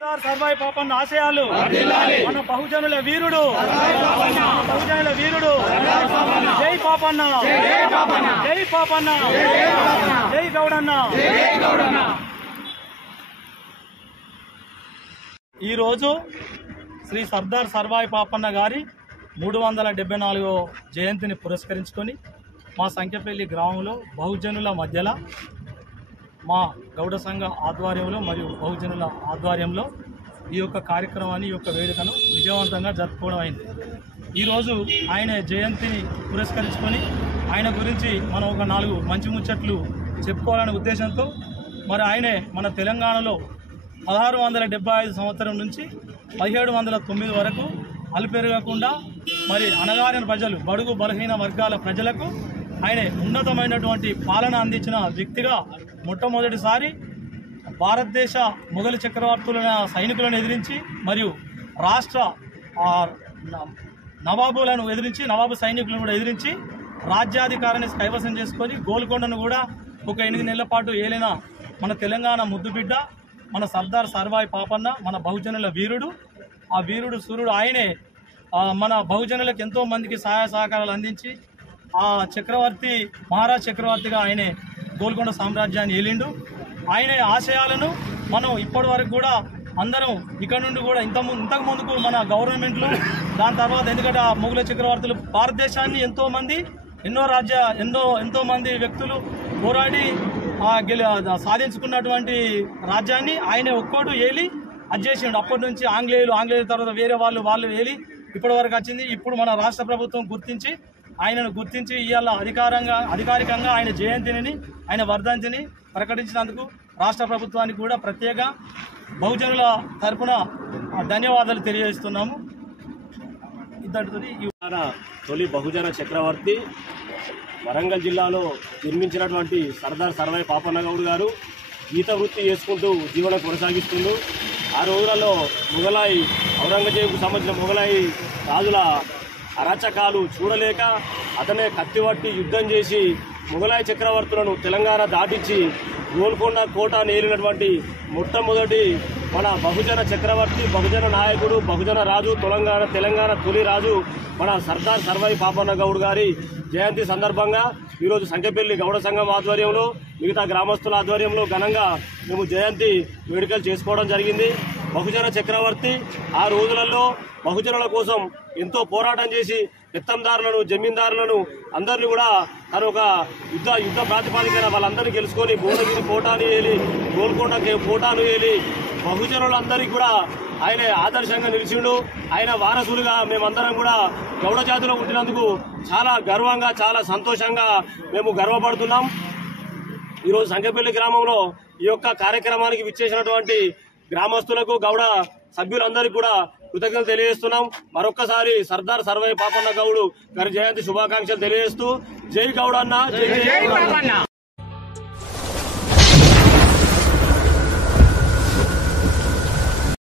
సర్వాయి పాపన్న ఆశయాలు మన బహుజనుల వీరుడు జై పాపన్న జై పాపన్న జై గౌడన్న. ఈరోజు శ్రీ సర్దార్ సర్వాయి పాపన్న గారి 374వ జయంతిని పురస్కరించుకొని మా సంఖ్యపల్లి గ్రామంలో బహుజనుల మధ్యలో మా గౌడ సంఘ ఆధ్వర్యంలో మరియు బహుజనుల ఆధ్వర్యంలో ఈ యొక్క కార్యక్రమాన్ని ఈ యొక్క వేడుకను విజయవంతంగా జరుపుకోవడం అయింది. ఈరోజు ఆయన జయంతిని పురస్కరించుకొని ఆయన గురించి మనం ఒక 4 మంచి ముచ్చట్లు చెప్పుకోవాలనే ఉద్దేశంతో మరి ఆయనే మన తెలంగాణలో 1675 సంవత్సరం నుంచి 1709 వరకు అలుపెరగకుండా మరి అణగారిన ప్రజలు బడుగు బలహీన వర్గాల ప్రజలకు ఆయన ఉన్నతమైనటువంటి పాలన అందించిన వ్యక్తిగా మొట్టమొదటిసారి భారతదేశ మొఘలు చక్రవర్తుల సైనికులను ఎదిరించి మరియు రాష్ట్ర నవాబులను ఎదిరించి నవాబు సైనికులను కూడా ఎదిరించి రాజ్యాధికారాన్ని కైవసం చేసుకొని గోల్కొండను కూడా ఒక 8 నెలల పాటు ఏలిన మన తెలంగాణ ముద్దుబిడ్డ మన సర్దార్ సర్వాయి పాపన్న మన బహుజనుల వీరుడు. ఆ వీరుడు సూర్యుడు ఆయనే మన బహుజనులకు ఎంతో మందికి సహాయ సహకారాలు అందించి ఆ చక్రవర్తి మహారాజ్ చక్రవర్తిగా ఆయనే గోల్కొండ సామ్రాజ్యాన్ని ఏలిండు. ఆయనే ఆశయాలను మనం ఇప్పటి వరకు కూడా అందరం ఇక్కడ నుండి కూడా ఇంతకు ముందుకు మన గవర్నమెంట్లు దాని తర్వాత ఎందుకంటే ఆ మొఘల చక్రవర్తులు భారతదేశాన్ని ఎంతో మంది వ్యక్తులు పోరాడి సాధించుకున్నటువంటి రాజ్యాన్ని ఆయనే ఒక్కోడు ఏలి అది చేసిండు. అప్పటి నుంచి ఆంగ్లేయుల తర్వాత వేరే వాళ్ళు ఏలి ఇప్పటి వరకు వచ్చింది. ఇప్పుడు మన రాష్ట్ర ప్రభుత్వం ఆయనను గుర్తించి ఇవాళ అధికారికంగా ఆయన జయంతిని ఆయన వర్ధంతిని ప్రకటించినందుకు రాష్ట్ర ప్రభుత్వానికి కూడా ప్రత్యేక బహుజనుల తరపున ధన్యవాదాలు తెలియజేస్తున్నాము. తొలి బహుజన చక్రవర్తి వరంగల్ జిల్లాలో జన్మించినటువంటి సర్దార్ సర్వాయి పాపన్న గౌడ్ గారు గీత వృత్తి చేసుకుంటూ జీవనం కొనసాగిస్తుండు. ఆ రోజులలో మొఘలాయి ఔరంగజేబుకు సంబంధించిన మొఘలాయి రాజుల అరాచకాలు చూడలేక అతనే కత్తిపట్టి యుద్ధం చేసి మొఘలాయి చక్రవర్తులను తెలంగాణ దాటించి గోల్కొండ కోట నేలినటువంటి మొట్టమొదటి మన బహుజన చక్రవర్తి, బహుజన నాయకుడు, బహుజన రాజు, తెలంగాణ తొలి రాజు మన సర్దార్ సర్వాయి పాపన్న గౌడ్ గారి జయంతి సందర్భంగా ఈరోజు సంఖ్యపల్లి గౌడ సంఘం ఆధ్వర్యంలో మిగతా గ్రామస్తుల ఆధ్వర్యంలో ఘనంగా మేము జయంతి వేడుకలు చేసుకోవడం జరిగింది. బహుజన చక్రవర్తి ఆ రోజులలో బహుజనుల కోసం ఎంతో పోరాటం చేసి పెత్తందారులను, జమీందారులను అందరినీ కూడా తను ఒక యుద్ధ ప్రాతిపాదికన వాళ్ళందరినీ గెలుచుకొని భువనగిరి కోటాను ఏలి, గోల్కొండ కోటాను ఏలి బహుజనులందరికీ కూడా ఆయన ఆదర్శంగా నిలిచిండు. ఆయన వారసులుగా మేమందరం కూడా గౌడ జాతిలో పుట్టినందుకు చాలా గర్వంగా, చాలా సంతోషంగా మేము గర్వపడుతున్నాం. ఈరోజు సంఖ్యపల్లి గ్రామంలో ఈ యొక్క కార్యక్రమానికి విచ్చేసినటువంటి గ్రామస్తులకు, గౌడ సభ్యులందరికీ కూడా కృతజ్ఞతలు తెలియజేస్తున్నాం. మరొక్కసారి సర్దార్ సర్వాయి పాపన్న గౌడ్ గారి జయంతి శుభాకాంక్షలు తెలియజేస్తూ జై గౌడన్న, జై